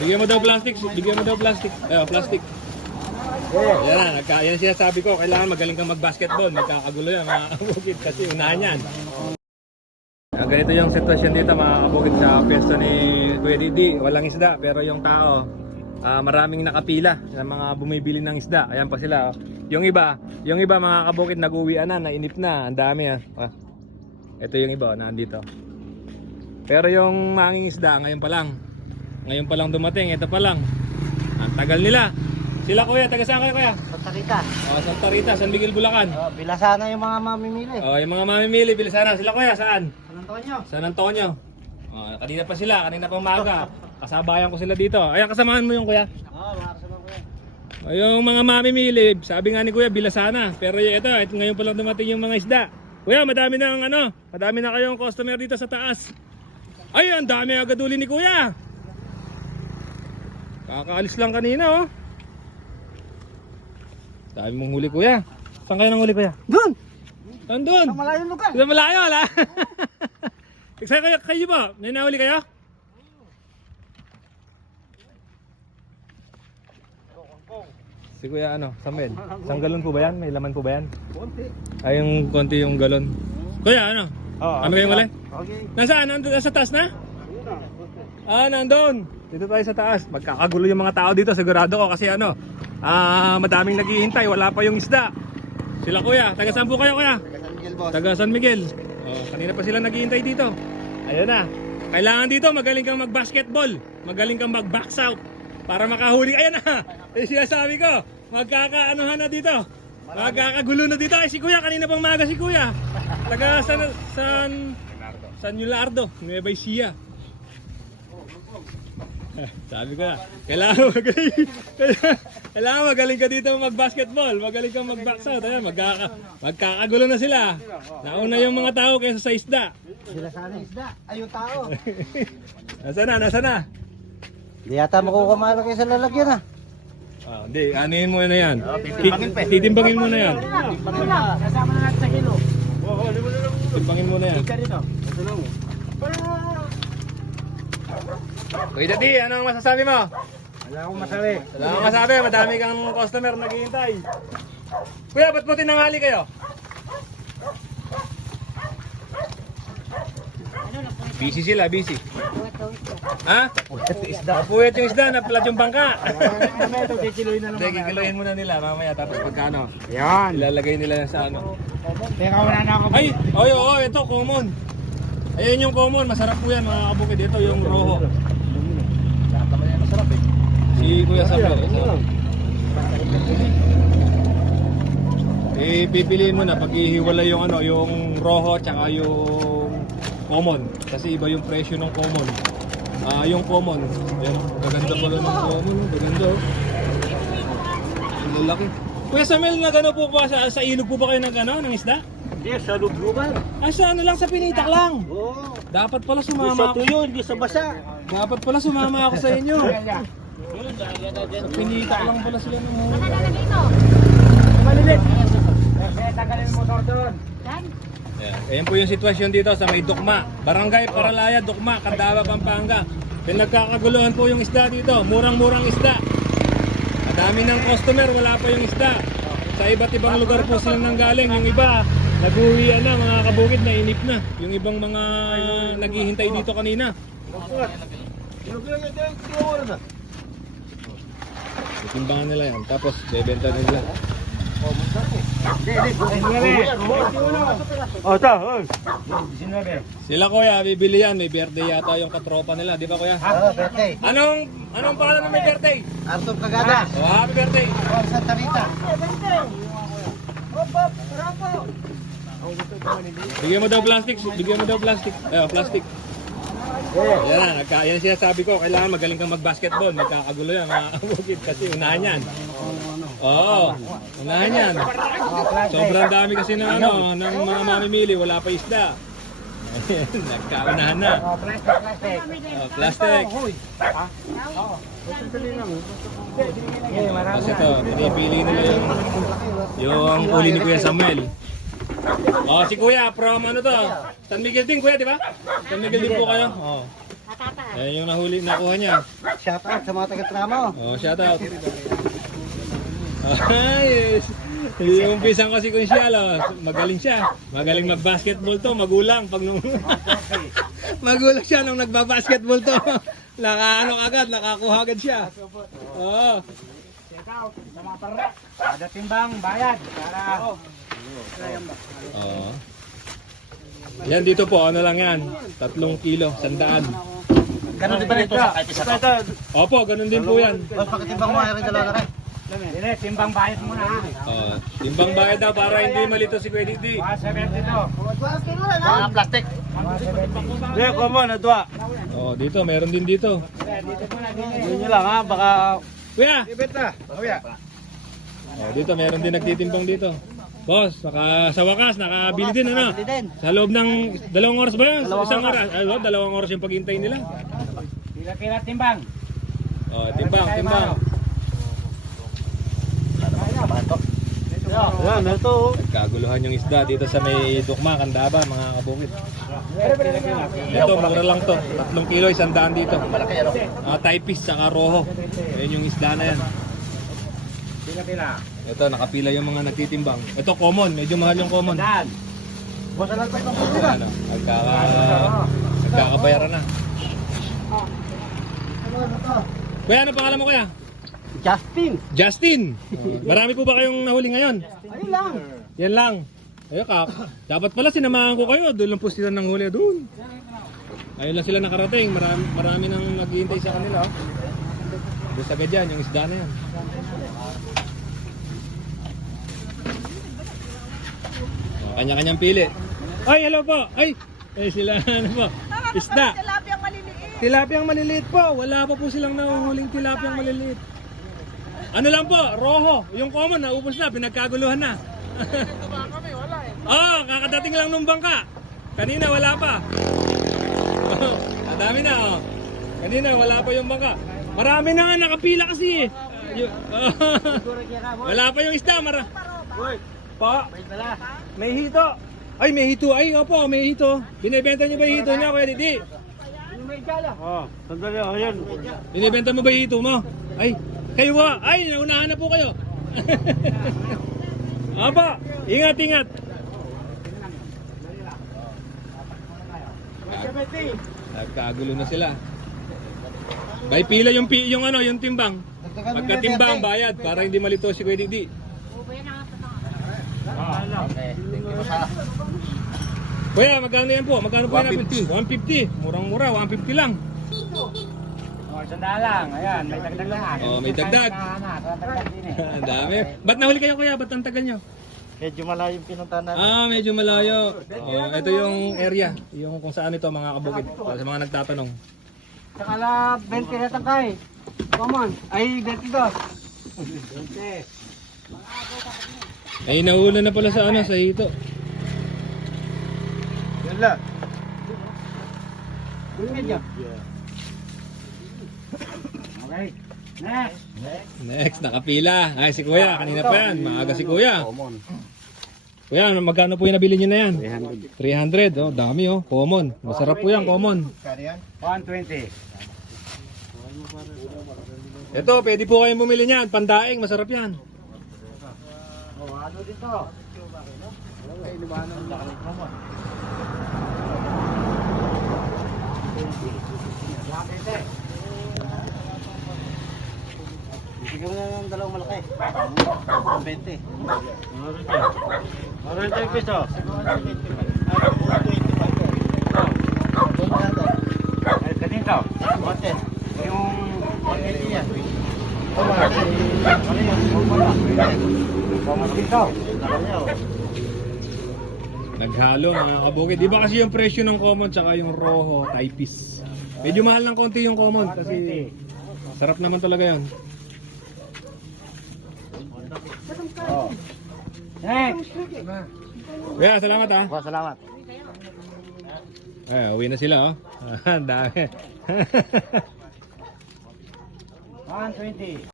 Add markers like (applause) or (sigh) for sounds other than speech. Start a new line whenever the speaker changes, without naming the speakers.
Bigyan mo daw plastic, bigyan mo daw plastic. Ayo, plastic. Yan na, nagka, yan siya sabi ko, kailangan magaling kang mag-basketball. Magkakagulo yan, mga kabukid, kasi unahan yan. Ah, ganito yung sitwasyon dito mga kabukid sa pwesto ni Kuya Didi. Walang isda, pero yung tao, ah, maraming nakapila ng mga bumibili ng isda. Ayan pa sila. oh. Yung iba, yung iba mga kabukid nag-uwian na, nainip na. Ang dami ah. ah. Ito yung iba, oh, nandito. Pero yung manging isda, ngayon pa lang. Ngayon pa lang dumating, ito pa lang. Ang tagal nila. Sila kuya, taga saan kayo kuya?
Santa Rita.
Oh, Santa Rita, San Miguel, Bulacan.
Oh, bilasana yung mga mamimili.
Oh, yung mga mamimili, bilisana. Sila kuya, saan?
San Antonio.
San Antonio. Oh, kanina pa sila, kanina pa umaga. Kasabayan ko sila dito. Ayan, kasamahan mo yung kuya.
Oo, mga kasama ko yan.
Oh, yung mga mamimili, sabi nga ni kuya, bilasana. Pero ito, ito ngayon pa lang dumating yung mga isda. Kuya, madami na ang ano, madami na kayong customer dito sa taas. Ay, ang dami agad uli ni kuya. Kakaalis lang kanina, oh. Dami mong huli, kuya. Saan kayo nang huli, kuya?
Doon!
Saan doon?
Sa malayong lugar.
Sa malayo, wala. Saan (laughs) kayo, kayo ba? May nahuli kayo? Si Kuya ano, Samuel. Isang galon po ba yan? May laman po ba yan?
Konti.
Ay, yung konti yung galon. Kuya, ano?
Oo.
Ano kayong mali?
Okay.
Nasaan? Nandun, nasa taas na? Ah, nandun. Dito tayo sa taas. Magkakagulo yung mga tao dito, sigurado ko kasi ano, ah, madaming naghihintay, wala pa yung isda. Sila kuya, taga saan po kayo kuya?
San Miguel boss.
Taga San Miguel. Oh, kanina pa sila naghihintay dito. Ayun na. Kailangan dito magaling kang mag-basketball, magaling kang mag-box out para makahuli. Ayan na. (laughs) Eh sinasabi ko, magkakaanohan na dito. Magkakagulo na dito. Eh si Kuya kanina pang maga si Kuya. Taga San San San Yulardo, Nueva Ecija. (laughs) Sabi ko na, kailangan magaling, (laughs) kailangan magaling ka dito mag-basketball, magaling kang mag-box out. Ayan, magkaka, magkakagulo na sila. Nauna yung mga tao kaysa sa isda.
Bilasana isda. Ay, yung tao. (laughs)
Nasaan na, nasaan na?
Hindi yata makukumalaki sa lalagyan ah.
Ah, hindi, anuhin mo na yan. Tit- Titimbangin mo na yan.
Kasama na natin sa kilo.
Titimbangin mo na yan.
Ika dito. Ito lang.
Kuya Dati, ano ang masasabi mo?
Wala akong masabi.
Wala kang masabi, madami kang customer naghihintay. Kuya, ba't mo tinanghali kayo? Busy sila, busy. Ha?
Isda.
Puyat yung isda, napalat yung bangka.
Mamaya ito, kikiloy na
Hindi, kikiloyin muna nila mamaya tapos pagkano.
Yan.
Ilalagay nila sa ano.
Teka, wala na ako.
Ay, oy, oo, ito common. Ayun yung common, masarap po yan mga kabukid. Ito yung roho. Si Kuya Samuel. Eh, pipiliin mo na pag ihiwalay yung ano, yung roho tsaka yung common. Kasi iba yung presyo ng common. Ah, yung common. Yan, gaganda pala ng common. Gaganda oh. Ang laki. Kuya Samuel, nagano po ba sa, sa ilog po ba kayo ng ano, ng isda?
Hindi, sa lublugan.
Ah, sa ano lang, sa pinitak lang.
Oo.
Dapat pala
Sa
sumama ako.
tuyo, hindi sa basa.
Dapat pala sumama ako sa inyo. Sa pinitak lang pala sila nung
Malilit. Kaya tagalin mo motor doon.
Yeah. Ayan po yung sitwasyon dito sa may Dukma. Barangay Paralaya, Dukma, Candaba, Pampanga. Pinagkakaguluhan po yung isda dito. Murang-murang isda. Madami ng customer, wala pa yung isda. Sa iba't ibang lugar po sila nanggaling. Yung iba, nag-uwian na, mga kabukid, nainip na. Yung ibang mga naghihintay dito kanina. Titimbangan nila yan. Tapos, bebenta nila.
Oh, ito.
Sila kuya, bibili yan. May birthday yata yung katropa nila. Di ba kuya?
Oh, birthday.
Anong, anong pangalan ng may birthday?
Arthur Cagada.
Oh, happy birthday!
Oh, Santa Rita.
Bigyan mo daw plastic, bigyan mo daw plastic. Eh, plastic. Yan na, nagka, yan siya sabi ko, kailangan magaling kang mag-basketball. Magkakagulo yan, mga (laughs) kabukid, kasi unahan yan. Oo, unahan yan. Sobrang dami kasi ng ano, ng mga mamimili, wala pa isda. (laughs) Nagkaunahan na.
Oh, plastic, plastic.
Oh, plastic.
Okay, marami
Kasi ito, pinipili nila yung, yung uli ni Kuya Samuel. Oh, si Kuya, from ano to? San Miguel din, Kuya, di ba? San Miguel din po kayo? Oh. Ayan yung nahuli, nakuha niya.
shout out sa mga taga-tramo.
Oh, shout out. Ay, yung pisang ko si Kunsyal, oh. magaling siya. Magaling mag-basketball to, magulang. Pag nung... (laughs) magulang siya nung nagba-basketball to. Naka ano agad, nakakuha agad siya. Oo.
Shout out sa mga para. Kada timbang bayad para
Oo. Yan dito po, ano lang yan? Tatlong kilo, sandaan.
Ganun din ba nito sa kahit isa to?
Opo, ganun din po yan.
Boss, pakitimbang mo ay rin dalawa na rin. Dili, timbang bayad muna ha.
Oo. timbang bayad daw para hindi malito si Kuya Didi.
170 to. Mga plastic. Hindi, common, na dua.
Oh, dito, meron din dito.
Dito muna, dito. Yun lang ha, baka...
Kuya!
Kuya.
Oh, dito, meron din nagtitimbang dito. Boss, naka, sa wakas, nakabili din ano?
Din.
Sa loob ng dalawang oras ba yun?
Dalawang
Isang
oras.
oras. Ano, dalawang oras yung paghintay nila.
Pila-pila timbang.
Oh, timbang, timbang.
Yan, ito.
Nagkaguluhan yung isda dito sa may Dukma, Kandaba, mga kabukid. Ito, mura lang to. Tatlong kilo, isang daan dito.
Malaki ano?
Ah, typist, saka roho. Ayan yung isda na yan.
Pila-pila.
Ito, nakapila yung mga nagtitimbang. Ito, common. Medyo mahal yung common.
Dan. Boss, alam ko itong pila.
Ano, nagkaka, nagkakabayaran na. Kuya, ano pangalan mo kuya?
Justin.
Justin! Marami po ba kayong nahuli ngayon?
Ayun lang.
Yan lang. Ayun ka. Dapat pala sinamahan ko kayo. Doon lang po sila nang huli doon. Ayun lang sila nakarating. Marami, marami nang naghihintay sa kanila. Doon sa gadyan, yung isda na yan. Kanya-kanyang pili. Ay, hello po. Ay, eh sila (laughs) ano po. Isda.
Tilapia maliliit.
Tilapiyang maliliit po. Wala pa po silang nahuhuling tilapiyang maliliit. Ano lang po, roho. Yung common, naubos na, pinagkaguluhan na. (laughs) oh, kakadating lang nung bangka. Kanina wala pa. Ang (laughs) dami na, oh. Kanina wala pa yung bangka. Marami na nga nakapila kasi. eh. Wala pa yung isda, mara. Pa, may hito. Ay, may hito. Ay, opo, may hito. Binibenta niyo ba yung hito niya, Kuya Didi?
May gala. Oh, sandali, ayun.
Binibenta mo ba yung hito mo? Ay, kayo ba? Ay, naunahan na po kayo. (laughs) Aba, ingat, ingat. Nagkagulo na sila. Bay pila yung pi yung ano, yung timbang. Pagkatimbang bayad para hindi malito si Kuya Didi.
Okay. Thank you sa...
Kuya, magkano yan po? Magkano po yan? 150. 150. Murang-mura, 150 lang.
Oh, sandali lang. Ayan, may dagdag lang.
Oh, may dagdag.
Dagdag din eh.
Ang (laughs) dami. Ba't nahuli kayo kuya? Ba't ang tagal nyo?
Medyo malayo yung pinuntahan natin.
Ah, medyo malayo. Oh, ito yung area, yung kung saan ito mga kabukid. Para sa mga nagtatanong.
Saka la 20 na tangkay. Come on. Ay, 22. 20.
Ay, nahula na pala sa ano, sa hito.
Yan lang. Okay. Next.
Next, nakapila. Ay, si kuya, kanina pa yan. Maaga si kuya.
Common.
Kuya, magkano po yung nabili nyo na yan?
300.
300, oh, dami oh, common. Masarap po yan, common.
120.
Ito, pwede po kayong bumili niyan, pandaing, masarap yan.
Oh, ano dito? Ay, liwanag ng laki ng common. 120. Bigyan mo na ng dalawang malaki. 20. 120 piso. Ay, kanito. Bote. Yung 180 yan. Ano yan? Common dito.
Naghalo mga kabukid. Di ba kasi yung presyo ng common tsaka yung roho, typis. Medyo mahal ng konti yung common kasi sarap naman talaga yun.
Oh. Next.
Kuya, salamat ah.
Oh, salamat.
Ay, uwi na sila oh. (laughs) Ang dami.
120.